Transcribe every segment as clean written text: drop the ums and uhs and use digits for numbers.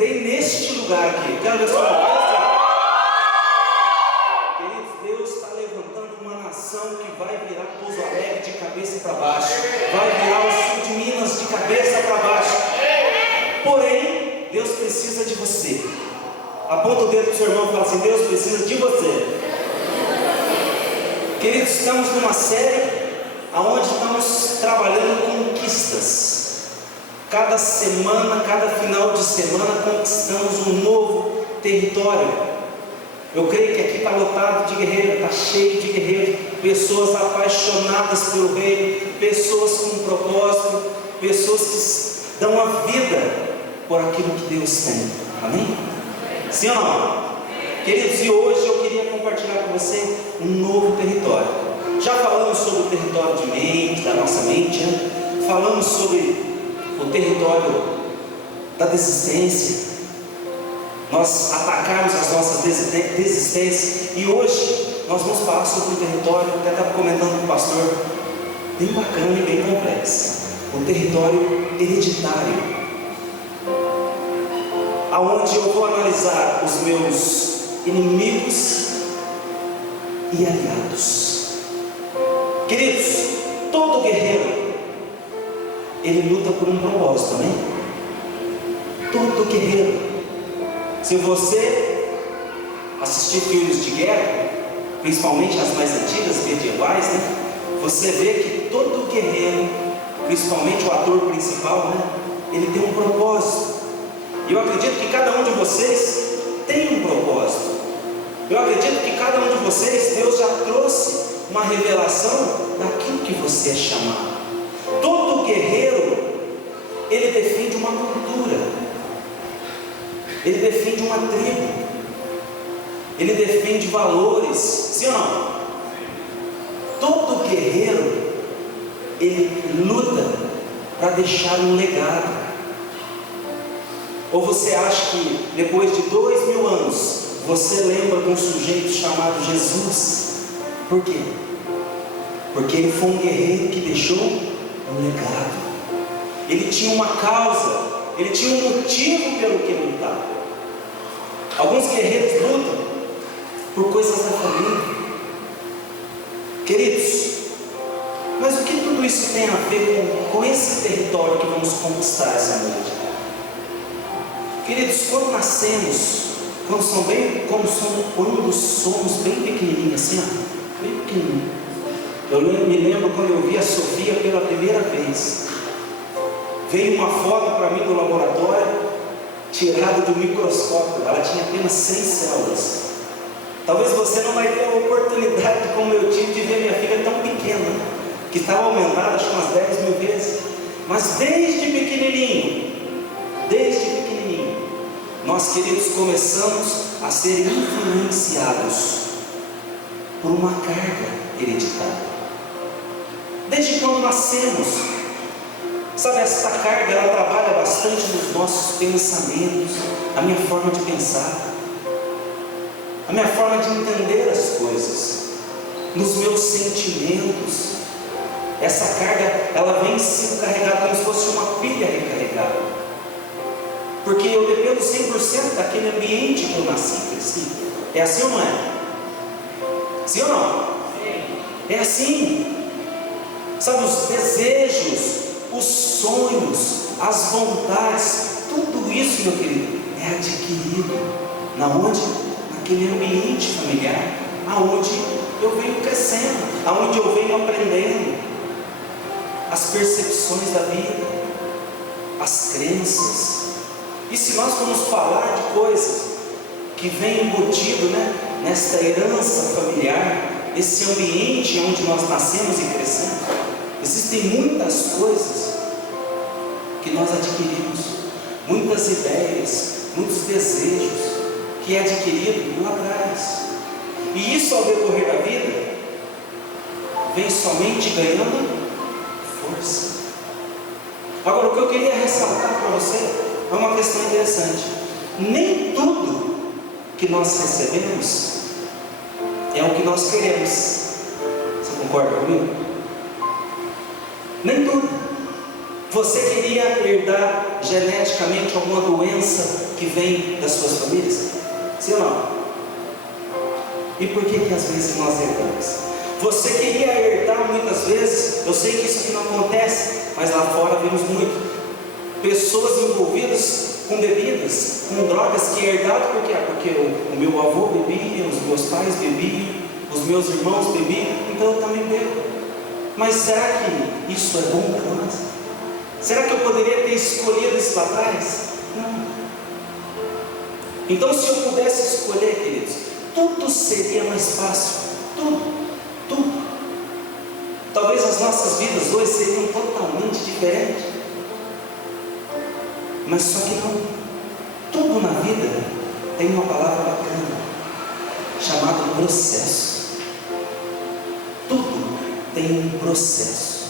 tem neste lugar aqui. Quero ver só uma coisa. Queridos, Deus está levantando uma nação que vai virar Pouso Alegre de cabeça para baixo, vai virar o sul de Minas de cabeça para baixo. Porém, Deus precisa de você. Aponta o dedo para o seu irmão e fala assim: Deus precisa de você. Queridos, estamos numa série onde estamos trabalhando conquistas. Cada semana, cada final de semana, conquistamos um novo território. Eu creio que aqui está lotado de guerreiros, está cheio de guerreiros, pessoas apaixonadas pelo reino, pessoas com um propósito, pessoas que dão a vida por aquilo que Deus tem. Amém? Sim ou não? Queridos, e hoje eu queria compartilhar com você um novo território. Já falamos sobre o território de mente, da nossa mente, né? Falamos sobre o território da desistência. Nós atacarmos as nossas desistências. E hoje nós vamos falar sobre um território, até estava comentando com o pastor, bem bacana e bem complexo. O território hereditário, aonde eu vou analisar os meus inimigos e aliados. Queridos, todo guerreiro, ele luta por um propósito, amém? Todo guerreiro. Se você assistir filmes de guerra, principalmente as mais antigas, medievais, né? Você vê que todo guerreiro, principalmente o ator principal, né? Ele tem um propósito. E eu acredito que cada um de vocês tem um propósito. Eu acredito que cada um de vocês, Deus já trouxe uma revelação daquilo que você é chamado. Todo guerreiro, ele defende uma cultura, ele defende uma tribo, ele defende valores, sim ou não? Todo guerreiro, ele luta para deixar um legado. Ou você acha que depois de 2000 anos, você lembra de um sujeito chamado Jesus? Por quê? Porque ele foi um guerreiro que deixou um legado. Ele tinha uma causa, ele tinha um motivo pelo que ele lutava. Alguns guerreiros lutam por coisas da família. Queridos, mas o que tudo isso tem a ver com esse território que vamos conquistar essa noite? Queridos, quando nascemos, quando somos bem pequenininhos, assim, ó, bem pequenininho. Eu me lembro quando eu vi a Sofia pela primeira vez. Veio uma foto para mim do laboratório, tirada do microscópio. Ela tinha apenas 100 células. Talvez você não vai ter a oportunidade, como eu tive, de ver minha filha tão pequena, que estava aumentada, acho que umas 10 mil vezes. Mas desde pequenininho, nós, queridos, começamos a ser influenciados por uma carga hereditária. Desde quando nascemos, sabe, essa carga, ela trabalha bastante nos nossos pensamentos, a minha forma de pensar, a minha forma de entender as coisas, nos meus sentimentos. Essa carga, ela vem sendo carregada como se fosse uma pilha recarregada. Porque eu dependo 100% daquele ambiente que eu nasci e cresci. É assim ou não é? Sim ou não? Sim. É assim. Sabe, os desejos, os sonhos, as vontades, tudo isso, meu querido, é adquirido. Na onde? Naquele ambiente familiar, aonde eu venho crescendo, aonde eu venho aprendendo as percepções da vida, as crenças. E se nós vamos falar de coisas que vem embutido, né, nesta herança familiar, esse ambiente onde nós nascemos e crescemos, existem muitas coisas que nós adquirimos, muitas ideias, muitos desejos que é adquirido lá atrás. E isso, ao decorrer da vida, vem somente ganhando força. Agora, o que eu queria ressaltar para você é uma questão interessante. Nem tudo que nós recebemos é o que nós queremos. Você concorda comigo? Nem tudo. Você queria herdar geneticamente alguma doença que vem das suas famílias? Sim ou não? E por que às vezes nós herdamos? Você queria herdar muitas vezes, eu sei que isso aqui não acontece, mas lá fora vemos muito, pessoas envolvidas com bebidas, com drogas que herdaram, por quê? Porque o meu avô bebia, os meus pais bebiam, os meus irmãos bebiam, então eu também bebo. Mas será que isso é bom para nós? Será que eu poderia ter escolhido isso lá atrás? Não. Então, se eu pudesse escolher, queridos, tudo seria mais fácil. Tudo. Talvez as nossas vidas hoje seriam totalmente diferentes. Mas só que não. Tudo na vida tem uma palavra bacana, chamada processo. Tudo tem um processo.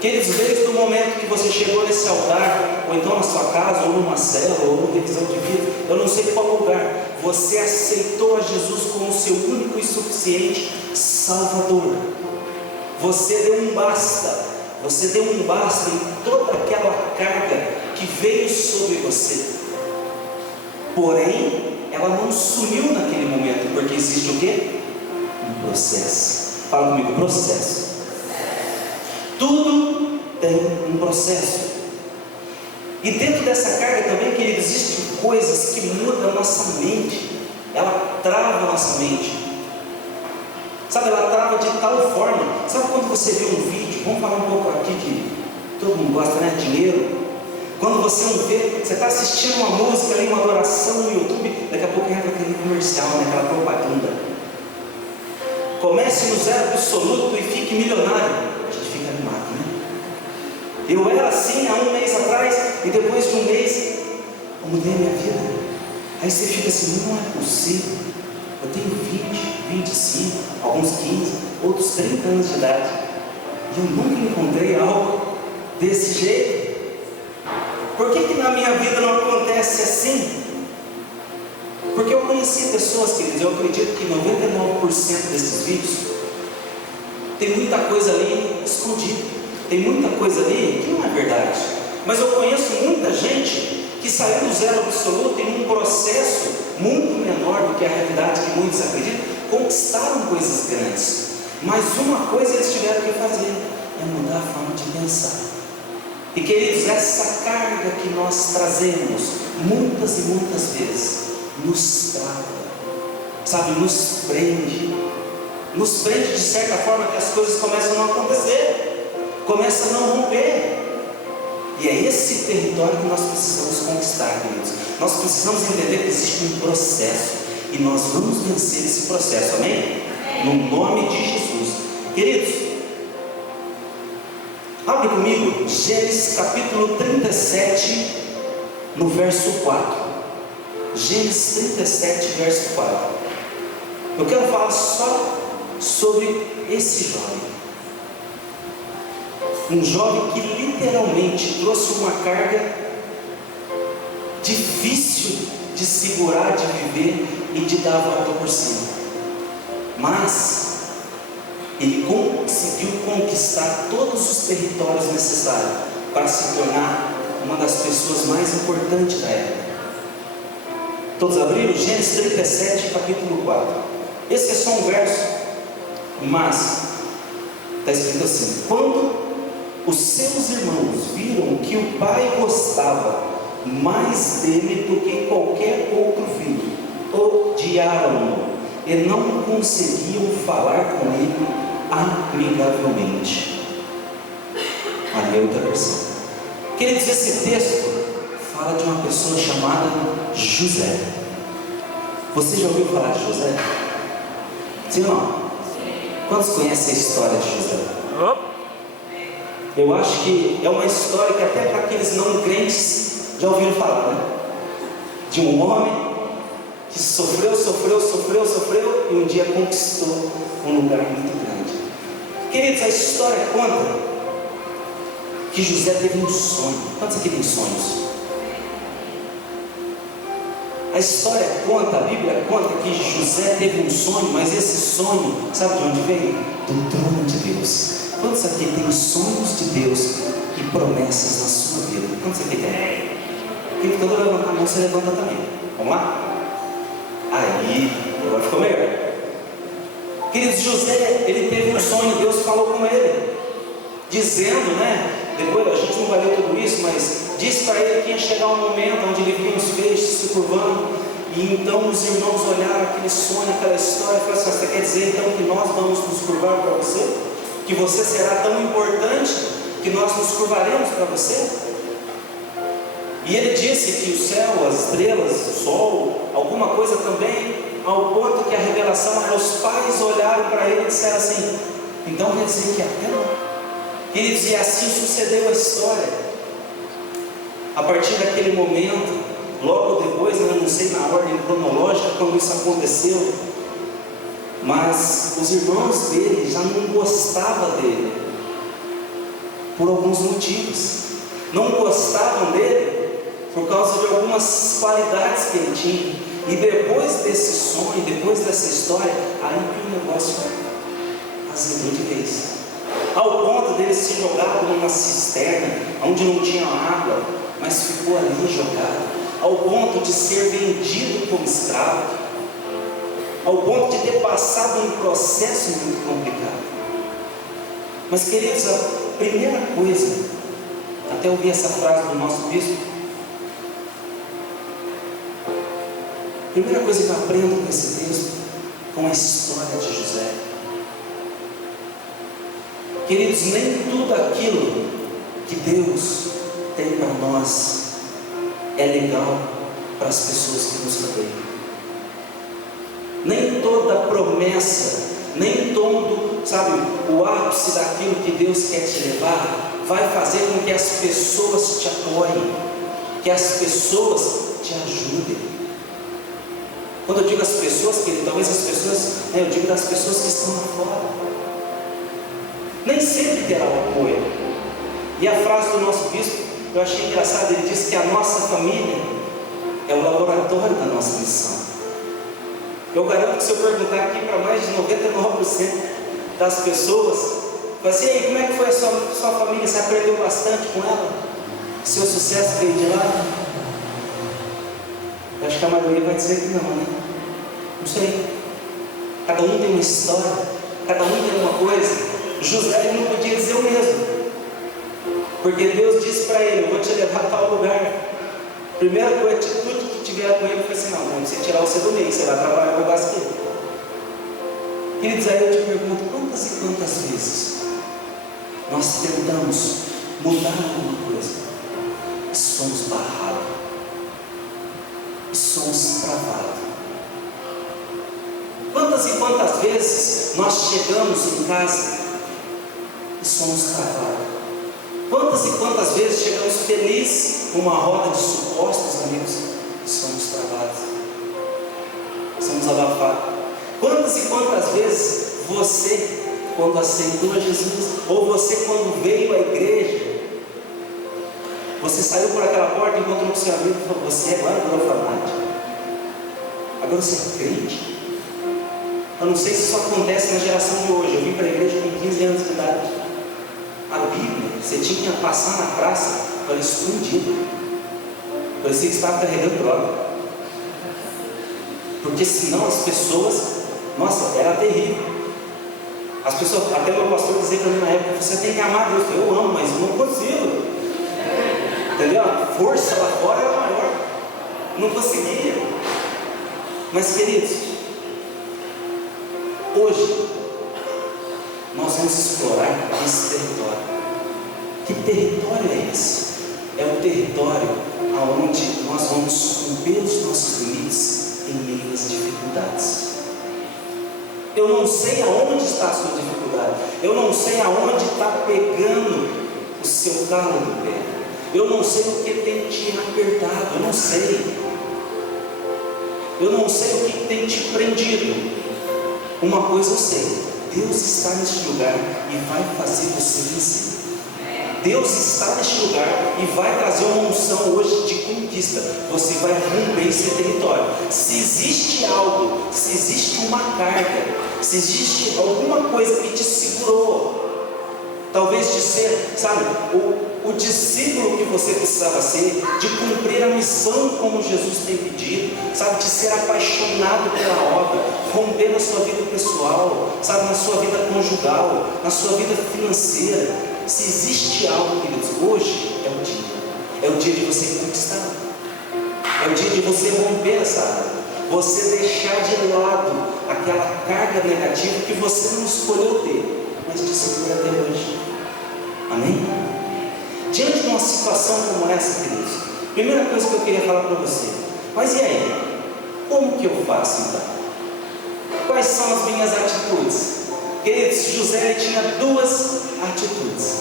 Queridos, desde o momento que você chegou nesse altar, ou então na sua casa, ou numa célula, ou numa revisão de vida, eu não sei qual lugar, você aceitou a Jesus como seu único e suficiente Salvador. Você deu um basta. Você deu um basta em toda aquela carga que veio sobre você. Porém, ela não sumiu naquele momento, porque existe o quê? Um processo. Fala comigo, processo. Tudo tem um processo. E dentro dessa carga também, querido, existem coisas que mudam a nossa mente. Ela trava a nossa mente. Sabe, ela trava de tal forma. Sabe quando você vê um vídeo, vamos falar um pouco aqui que todo mundo gosta, né? Dinheiro. Quando você não vê, você está assistindo uma música ali, uma adoração no YouTube, daqui a pouco entra aquele comercial, né? Aquela propaganda. Comece no zero absoluto e fique milionário. A gente fica animado, né? Eu era assim há um mês atrás, e depois de um mês, eu mudei a minha vida. Aí você fica assim, não é possível. Eu tenho 20, 25, alguns 15, outros 30 anos de idade. E eu nunca encontrei algo desse jeito. Por que na minha vida não acontece assim? Porque eu conheci pessoas, queridos, eu acredito que 99% desses vídeos tem muita coisa ali escondida. Tem muita coisa ali que não é verdade. Mas eu conheço muita gente que saiu do zero absoluto em um processo muito menor do que a realidade que muitos acreditam, conquistaram coisas grandes. Mas uma coisa eles tiveram que fazer, é mudar a forma de pensar. E queridos, essa carga que nós trazemos, muitas e muitas vezes, nos trava, sabe, nos prende de certa forma que as coisas começam a não acontecer, começam a não romper. E é esse território que nós precisamos conquistar, queridos. Nós precisamos entender que existe um processo, e nós vamos vencer esse processo, amém? No nome de Jesus. Queridos, abre comigo Gênesis capítulo 37, no verso 4. Gênesis 37, verso 4. Eu quero falar só sobre esse jovem. Um jovem que literalmente trouxe uma carga difícil de segurar, de viver e de dar a volta por cima. Mas ele conseguiu conquistar todos os territórios necessários para se tornar uma das pessoas mais importantes da época. Todos abriram? Gênesis 37, capítulo 4. Esse é só um verso, mas está escrito assim: quando os seus irmãos viram que o pai gostava mais dele do que qualquer outro filho, odiaram-no e não conseguiam falar com ele amigavelmente. Ali é outra versão. Queridos, esse texto fala de uma pessoa chamada José. Você já ouviu falar de José? Sim ou não? Quantos conhecem a história de José? Eu acho que é uma história que até para aqueles não crentes já ouviram falar, né? De um homem que sofreu e um dia conquistou um lugar muito grande. Queridos, a história conta que José teve um sonho. Quantos aqui tem sonhos? A história conta, a Bíblia conta que José teve um sonho, mas esse sonho, sabe de onde veio? Do trono de Deus. Quantos aqui tem sonhos de Deus e promessas na sua vida. Quando você fica, quem ficou levantando a mão, você levanta também. Vamos lá? Aí, agora ficou melhor. Queridos, José, ele teve um sonho, Deus falou com ele, dizendo, depois a gente não vai ler tudo isso, mas disse para ele que ia chegar um momento onde ele via os peixes se curvando, e então os irmãos olharam aquele sonho, aquela história, e falaram assim: você quer dizer então que nós vamos nos curvar para você? Que você será tão importante que nós nos curvaremos para você? E ele disse que o céu, as estrelas, o sol, alguma coisa também, ao ponto que a revelação era, os pais olharam para ele e disseram assim: então quer dizer que até não. Queridos, e assim sucedeu a história. A partir daquele momento, logo depois, eu não sei na ordem cronológica quando isso aconteceu, mas os irmãos dele já não gostavam dele, por alguns motivos. Não gostavam dele por causa de algumas qualidades que ele tinha. E depois desse sonho, depois dessa história, aí que o negócio azedou de vez, ao ponto dele ser jogado numa cisterna onde não tinha água, mas ficou ali jogado, ao ponto de ser vendido como escravo, ao ponto de ter passado um processo muito complicado. Mas, queridos, a primeira coisa, até ouvi essa frase do nosso bispo, a primeira coisa que eu aprendo com esse texto, com a história de José, queridos, nem tudo aquilo que Deus tem para nós é legal para as pessoas que nos rodeiam. Nem toda promessa, nem todo, o ápice daquilo que Deus quer te levar, vai fazer com que as pessoas te apoiem, que as pessoas te ajudem. Quando eu digo as pessoas, querido, talvez as pessoas, eu digo das pessoas que estão lá fora. Nem sempre terá o apoio. E a frase do nosso bispo, eu achei engraçado, ele disse que a nossa família é o laboratório da nossa missão. Eu garanto que se eu perguntar aqui para mais de 99% das pessoas, fala assim: ei, como é que foi a sua família? Você aprendeu bastante com ela? Seu sucesso veio de lá? Eu acho que a maioria vai dizer que não, Não sei. Cada um tem uma história, cada um tem uma coisa. José não podia dizer o mesmo, porque Deus disse para ele: eu vou te levar a tal lugar. Primeira coisa, tudo que tiver com ele foi assim: não você tirar você do meio, você vai trabalhar com o basquete. Queridos, aí eu te pergunto, quantas e quantas vezes nós tentamos mudar alguma coisa e somos barrados, e somos travados? Quantas e quantas vezes nós chegamos em casa e somos travados? Quantas e quantas vezes chegamos felizes numa roda de supostos amigos e somos travados, somos abafados? Quantas e quantas vezes você, quando aceitou Jesus, ou você quando veio à igreja, você saiu por aquela porta, encontrou com seu amigo e falou: você agora virou fanático, agora você é crente? Eu não sei se isso acontece na geração de hoje. Eu vim para a igreja com 15 anos de idade. A Bíblia, você tinha que passar na praça para escondido. Parecia que estava carregando droga. Porque senão as pessoas, nossa, era terrível. As pessoas, até o meu pastor dizia para mim na época: você tem que amar Deus. Eu amo, mas eu não consigo. Entendeu? A força lá fora era maior. Não conseguia. Mas, queridos, hoje nós vamos explorar esse território. Que território é esse? É o território onde nós vamos romper os nossos limites em meio às dificuldades. Eu não sei aonde está a sua dificuldade. Eu não sei aonde está pegando o seu calo no pé. Eu não sei o que tem te apertado. Eu não sei. Eu não sei o que tem te prendido. Uma coisa eu sei: Deus está neste lugar e vai fazer você vencer. Deus está neste lugar e vai trazer uma unção hoje de conquista. Você vai romper esse território. Se existe algo, se existe uma carga, se existe alguma coisa que te segurou, talvez de ser, o o discípulo que você precisava ser, de cumprir a missão como Jesus tem pedido, sabe, de ser apaixonado pela obra, romper na sua vida pessoal, sabe, na sua vida conjugal, na sua vida financeira. Se existe algo, queridos, hoje é o dia de você conquistar, é o dia de você romper essa área, você deixar de lado aquela carga negativa que você não escolheu ter, mas te segura até hoje. Amém? Diante de uma situação como essa, queridos, primeira coisa que eu queria falar para você: mas e aí? Como que eu faço então? Quais são as minhas atitudes? Queridos, José tinha duas atitudes.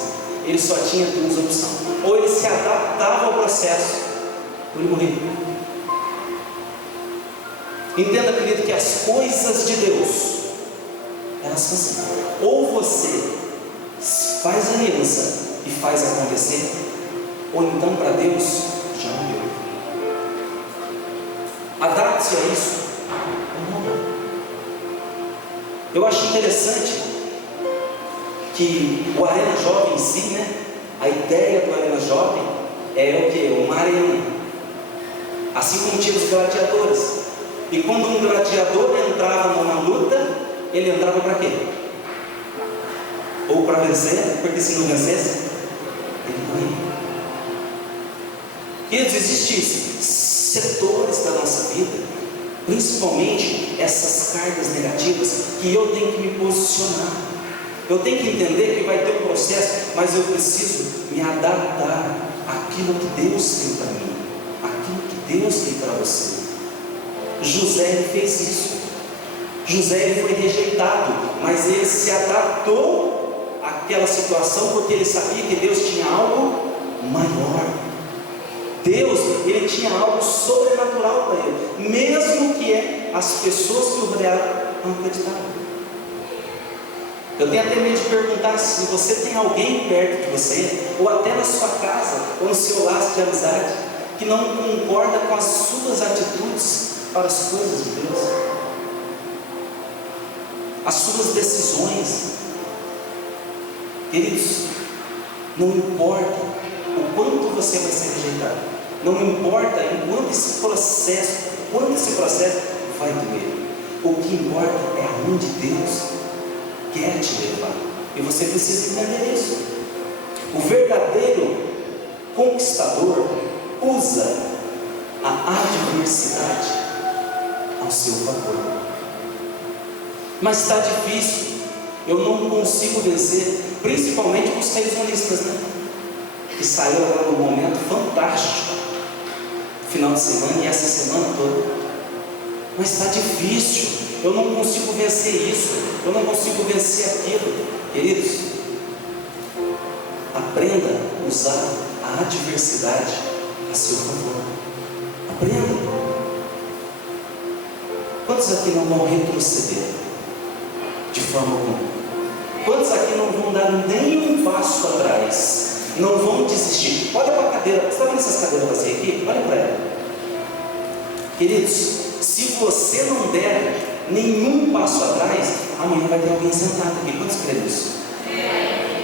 Ele só tinha duas opções: ou ele se adaptava ao processo, ou ele morria. Entenda, querido, que as coisas de Deus, elas são assim: ou você faz aliança e faz acontecer, ou então para Deus já morreu. Adapte-se a isso ou não. Eu acho interessante que o Arena Jovem em si, né, a ideia do Arena Jovem é o que? Uma arena, assim como tinha os gladiadores. E quando um gladiador entrava numa luta, ele entrava para quê? Ou para vencer, porque se não vencesse, ele morria. Queridos, existem setores da nossa vida, principalmente essas cargas negativas, que eu tenho que me posicionar. Eu tenho que entender que vai ter um processo, mas eu preciso me adaptar àquilo que Deus tem para mim, àquilo que Deus tem para você. José fez isso. José foi rejeitado, mas ele se adaptou àquela situação, porque ele sabia que Deus tinha algo maior. Deus, ele tinha algo sobrenatural para ele, mesmo que as pessoas que o rodearam não acreditavam. Eu tenho até medo de perguntar se você tem alguém perto de você, ou até na sua casa, ou no seu laço de amizade, que não concorda com as suas atitudes para as coisas de Deus, as suas decisões. Queridos, não importa o quanto você vai ser rejeitado, não importa quanto esse processo vai doer. O que importa é aonde Deus quer te levar, e você precisa entender isso. O verdadeiro conquistador usa a adversidade ao seu favor. Mas está difícil, eu não consigo vencer, principalmente com os revisionistas, né? Que saiu agora num momento fantástico, final de semana e essa semana toda. Mas está difícil, eu não consigo vencer isso, eu não consigo vencer aquilo. Queridos, aprenda a usar a adversidade a seu favor. Aprenda. Quantos aqui não vão retroceder de forma alguma? Quantos aqui não vão dar nenhum passo atrás? Não vão desistir? Olha para a cadeira, você está vendo essas cadeiras vazias aqui? Olha para ela. Queridos, se você não der nenhum passo atrás, amanhã vai ter alguém sentado aqui. Quantos creem nisso?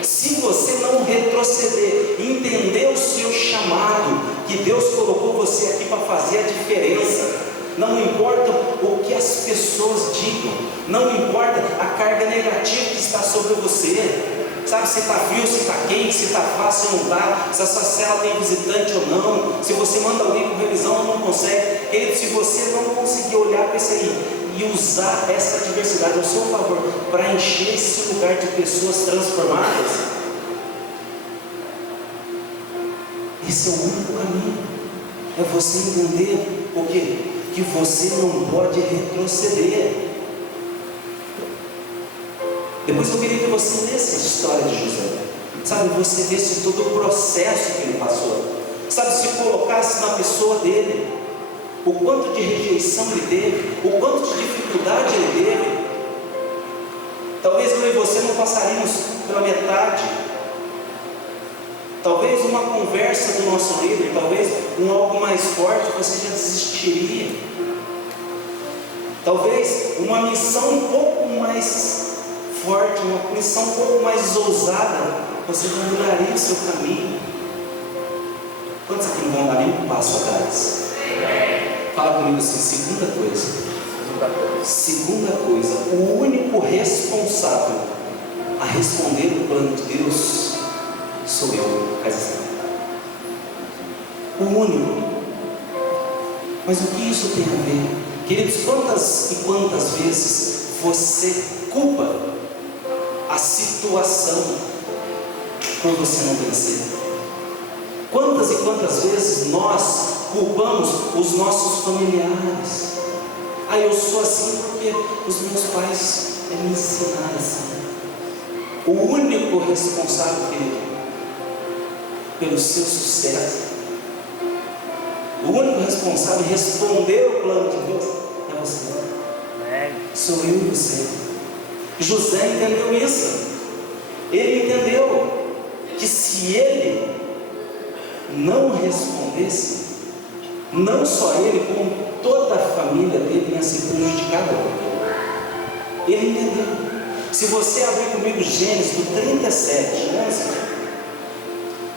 Se você não retroceder, entender o seu chamado, que Deus colocou você aqui para fazer a diferença, não importa o que as pessoas digam, não importa a carga negativa que está sobre você, sabe, se está frio, se está quente, se está fácil ou não está, se a sua cela tem visitante ou não, se você manda alguém com revisão ou não consegue. Querido, se você não conseguir olhar para isso aí e usar essa diversidade ao seu favor para encher esse lugar de pessoas transformadas, esse é o único caminho. É você entender o quê? Que você não pode retroceder. Depois eu queria que você lesse a história de José, sabe, você visse todo o processo que ele passou, sabe, se colocasse na pessoa dele, o quanto de rejeição ele teve, o quanto de dificuldade ele teve. Talvez eu e você não passaríamos pela metade. Talvez uma conversa do nosso líder, talvez algo mais forte, você já desistiria. Talvez uma missão um pouco mais forte, uma missão um pouco mais ousada, você já mudaria o seu caminho. Quantos aqui não vão dar nem um passo atrás? Fala comigo assim, segunda coisa, o único responsável a responder o plano de Deus sou eu. Faz assim. O único. Mas o que isso tem a ver? Queridos, quantas e quantas vezes você culpa a situação por você não vencer? Quantas e quantas vezes nós culpamos os nossos familiares? Ah, eu sou assim porque os meus pais me ensinaram assim. O único responsável, querido, pelo seu sucesso, o único responsável em responder o plano de Deus é você. Sou eu e você. José entendeu isso. Ele entendeu que se ele não respondesse, não só ele, como toda a família dele ia ser prejudicada. Ele entendeu. Se você abrir comigo Gênesis do 37,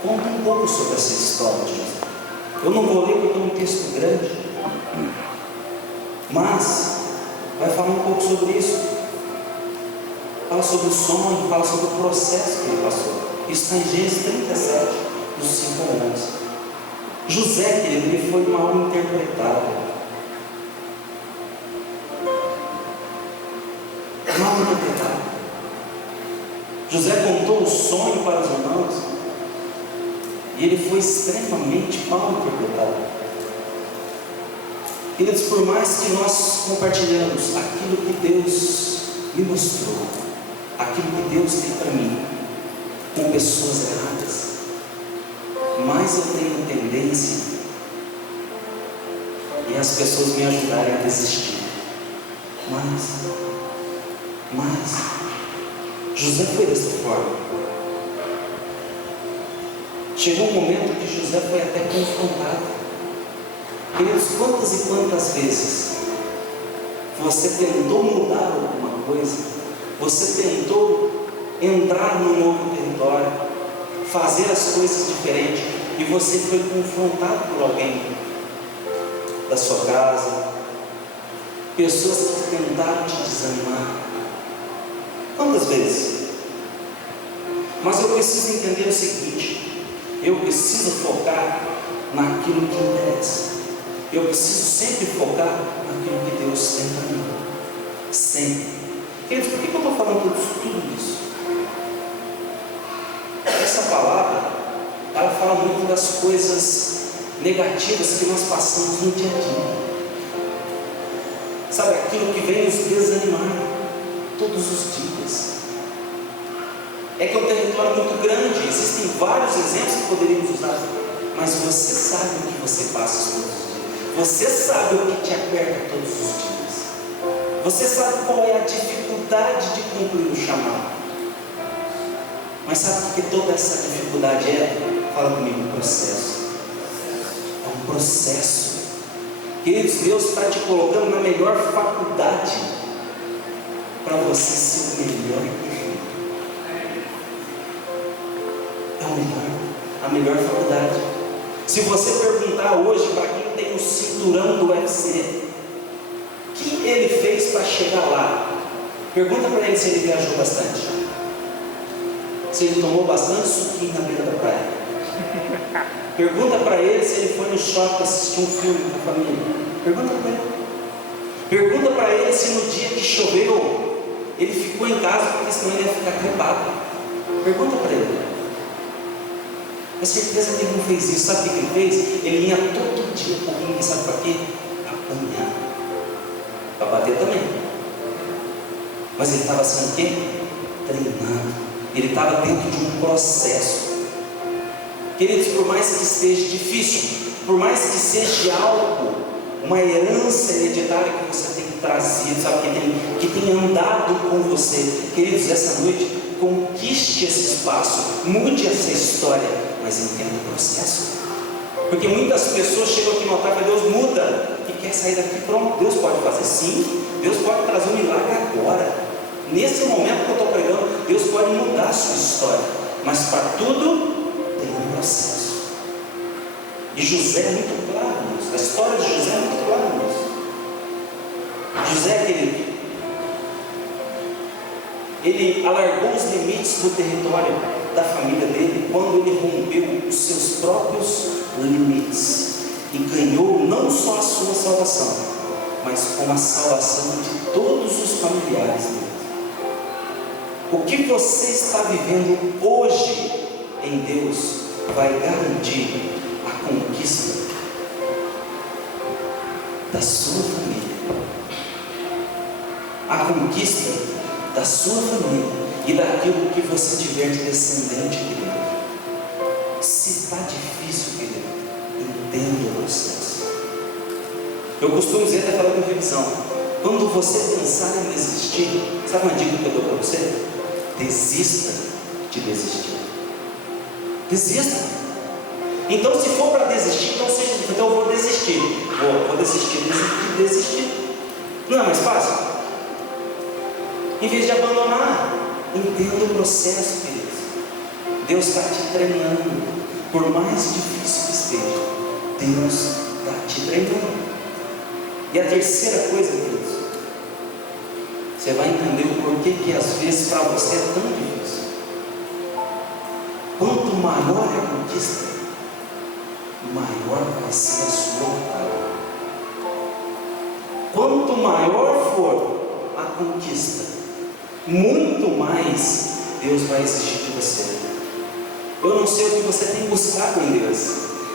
conta um pouco sobre essa história de José. Eu não vou ler porque é um texto grande, mas vai falar um pouco sobre isso. Fala sobre o sonho, fala sobre o processo que ele passou. Isso está em Gênesis 37, dos 5 ao 11. José, querido, ele foi mal interpretado. Mal interpretado. José contou o sonho para os irmãos e ele foi extremamente mal interpretado. Queridos, por mais que nós compartilhamos aquilo que Deus me mostrou, aquilo que Deus tem para mim, com pessoas erradas, mais eu tenho tendência em as pessoas me ajudarem a desistir. Mas José foi dessa forma. Chegou um momento que José foi até confrontado. Queridos, quantas e quantas vezes você tentou mudar alguma coisa, você tentou entrar num novo território, fazer as coisas diferentes, e você foi confrontado por alguém da sua casa, pessoas que tentaram te desanimar. Quantas vezes? Mas eu preciso entender o seguinte: eu preciso focar naquilo que interessa. Eu preciso sempre focar naquilo que Deus tem para mim. Sempre. Queridos, por que eu estou falando tudo isso? Essa palavra, ela fala muito das coisas negativas que nós passamos no dia a dia. Sabe, aquilo que vem nos desanimar todos os dias. É que é um território muito grande, existem vários exemplos que poderíamos usar, mas você sabe o que você passa todos os dias. Você sabe o que te aperta todos os dias. Você sabe qual é a dificuldade de cumprir o chamado. Mas sabe o que toda essa dificuldade é? Fala comigo, um processo. É um processo. Queridos, Deus está te colocando na melhor faculdade para você ser o melhor. É o melhor, a melhor faculdade. Se você perguntar hoje para quem tem o cinturão do UFC, o que ele fez para chegar lá? Pergunta para ele se ele viajou bastante, se ele tomou bastante suquinho na beira da praia. Pergunta para ele se ele foi no shopping assistir um filme com a família. Pergunta para ele. Pergunta para ele se no dia que choveu ele ficou em casa, porque senão ele ia ficar gripado. Pergunta para ele. Com certeza que ele não fez isso. Sabe o que ele fez? Ele ia todo dia correndo, sabe para quê? Apanhar. Para bater também. Mas ele estava sendo o quê? Treinando. Ele estava dentro de um processo. Queridos, por mais que esteja difícil, por mais que seja algo, uma herança hereditária que você tem trazido, sabe, que tem andado com você, queridos, essa noite, conquiste esse espaço, mude essa história, mas entenda o processo. Porque muitas pessoas chegam aqui no altar e falam: Deus muda, e quer sair daqui. Pronto, Deus pode fazer sim, Deus pode trazer um milagre agora, nesse momento que eu estou pregando. Deus pode mudar a sua história, mas para tudo tem um processo. E José é muito claro nisso. A história de José é muito clara nisso. José, querido, ele alargou os limites do território da família dele quando ele rompeu os seus próprios limites e ganhou não só a sua salvação, mas como a salvação de todos os familiares dele. O que você está vivendo hoje em Deus vai garantir a conquista da sua família, a conquista da sua família e daquilo que você tiver de descendente, querido. Se está difícil, querido, entenda o processo. Eu costumo dizer, até falando em revisão, quando você pensar em desistir, sabe uma dica que eu dou para você? Desista de desistir. Desista. Então, se for para desistir, então eu vou desistir. Vou desistir de desistir. Não é mais fácil? Em vez de abandonar, entenda o processo, queridos. Deus está te treinando. Por mais difícil que esteja, Deus está te treinando. E a terceira coisa, queridos, você vai entender o porquê que às vezes para você é tão difícil. Quanto maior é a conquista, maior vai ser a sua batalha. Quanto maior for a conquista, muito mais Deus vai exigir de você. Eu não sei o que você tem buscado em Deus,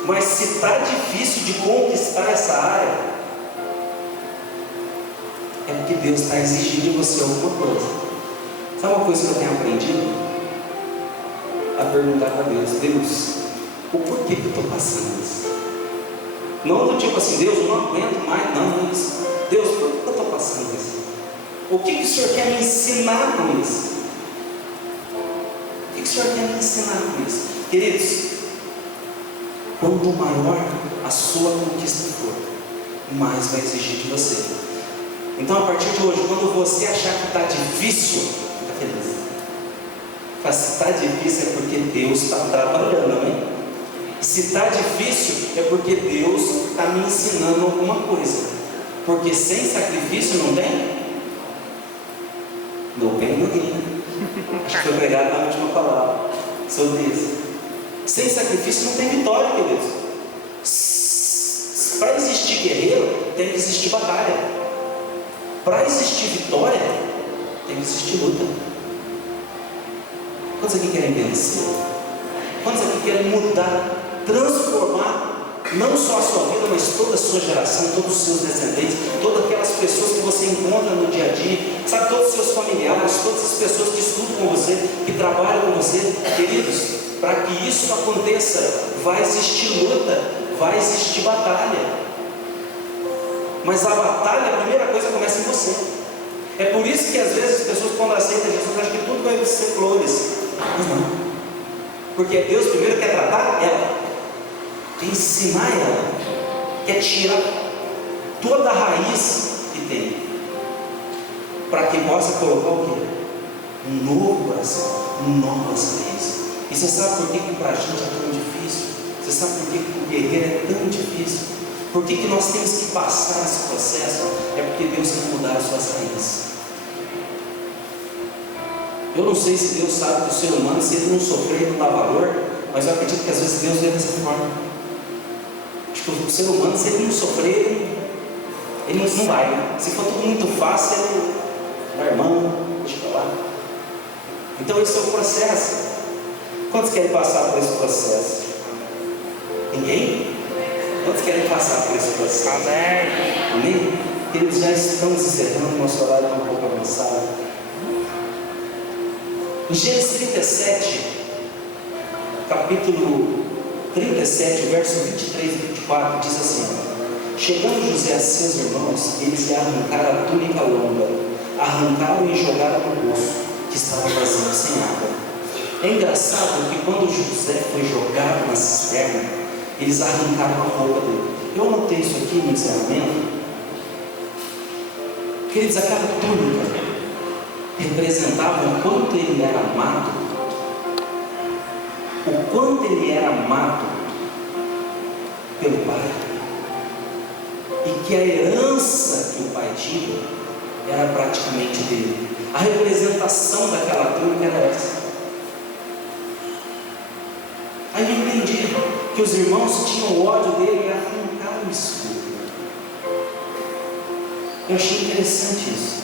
mas se está difícil de conquistar essa área, é porque Deus está exigindo de você alguma coisa. Sabe uma coisa que eu tenho aprendido? A perguntar para Deus: Deus, o porquê que eu estou passando isso? Não do tipo assim, Deus, eu não aguento mais, não, isso. Deus, por que eu estou passando isso? O que o Senhor quer me ensinar com isso? O que o Senhor quer me ensinar com isso? Queridos, quanto maior a sua conquista for, mais vai exigir de você. Então, a partir de hoje, quando você achar que está difícil, fica feliz. Mas se está difícil é porque Deus está trabalhando, amém? Se está difícil é porque Deus está me ensinando alguma coisa. Porque sem sacrifício não tem? Não tem ninguém. Acho que foi pregado na última palavra sobre isso. Sem sacrifício não tem vitória, queridos. Para existir guerreiro, tem que existir batalha. Para existir vitória, tem que existir luta. Quantos aqui querem vencer? Quantos aqui querem mudar, transformar não só a sua vida, mas toda a sua geração, todos os seus descendentes, todas aquelas pessoas que você encontra no dia a dia, sabe, todos os seus familiares, todas as pessoas que estudam com você, que trabalham com você, queridos, para que isso aconteça, vai existir luta, vai existir batalha. Mas a batalha, a primeira coisa, começa em você. É por isso que às vezes as pessoas, quando aceitam Jesus, acham que tudo vai ser flores. Mas não. Porque Deus primeiro quer tratar ela, quer ensinar ela, quer tirar toda a raiz que tem, para que possa colocar o quê? Um novo coração, novas raízes. E você sabe por que para a gente é tão difícil? Você sabe por que o guerreiro é tão difícil? Por que nós temos que passar esse processo? É porque Deus quer mudar as suas raízes. Eu não sei se Deus sabe que o ser humano, se ele não sofrer, não dá valor, mas eu acredito que às vezes Deus vê dessa forma. Acho que o ser humano, se ele não sofrer, ele não vai. Se for tudo muito fácil, ele dá irmão, deixa eu falar. Então esse é o processo. Quantos querem passar por esse processo? Ninguém? Quantos querem passar por esse processo? Amém? Amém? Eles já estão encerrando, nosso horário está um pouco avançado. Em Gênesis 37, capítulo 37, verso 23 e 24, diz assim: chegando José a seus irmãos, eles lhe arrancaram a túnica longa, arrancaram e jogaram no poço, que estava vazio, sem água. É engraçado que quando José foi jogado na cisterna, eles arrancaram a roupa dele. Eu anotei isso aqui no encerramento. Queridos, aquela túnica representava o quanto ele era amado, o quanto ele era amado pelo pai, e que a herança que o pai tinha era praticamente dele. A representação daquela túnica era essa. Aí eu entendi que os irmãos tinham ódio dele e arrancaram o escudo. Eu achei interessante isso.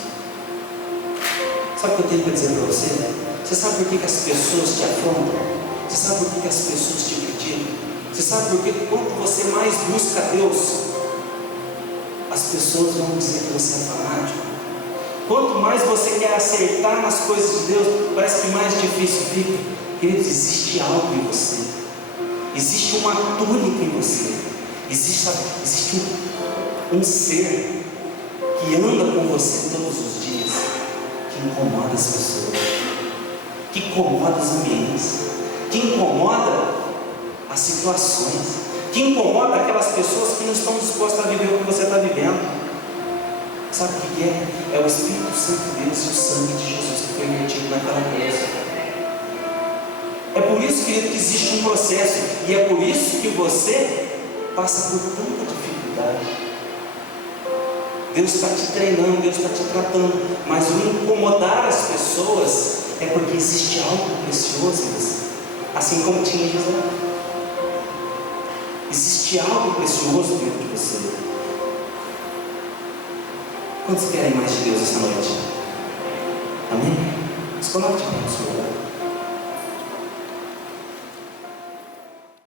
Sabe o que eu tenho para dizer para você? Você sabe por que as pessoas te afrontam? Você sabe por que as pessoas te criticam? Você sabe por que quanto você mais busca Deus, as pessoas vão dizer que você é fanático? Quanto mais você quer acertar nas coisas de Deus, parece que mais difícil fica. Queridos, existe algo em você. Existe uma túnica em você. Existe um ser que anda com você todos os dias, que incomoda as pessoas, que incomoda os ambientes, que incomoda as situações, que incomoda aquelas pessoas que não estão dispostas a viver o que você está vivendo. Sabe o que é? É o Espírito Santo de Deus e o sangue de Jesus que foi vertido naquela cruz. É por isso, querido, que existe um processo, e é por isso que você passa por tanta dificuldade. Deus está te treinando, Deus está te tratando, mas o incomodar as pessoas é porque existe algo precioso em você, assim como tinha em José. Existe algo precioso dentro de você. Quantos querem mais de Deus essa noite? Amém? Se coloque de pé no seu lugar.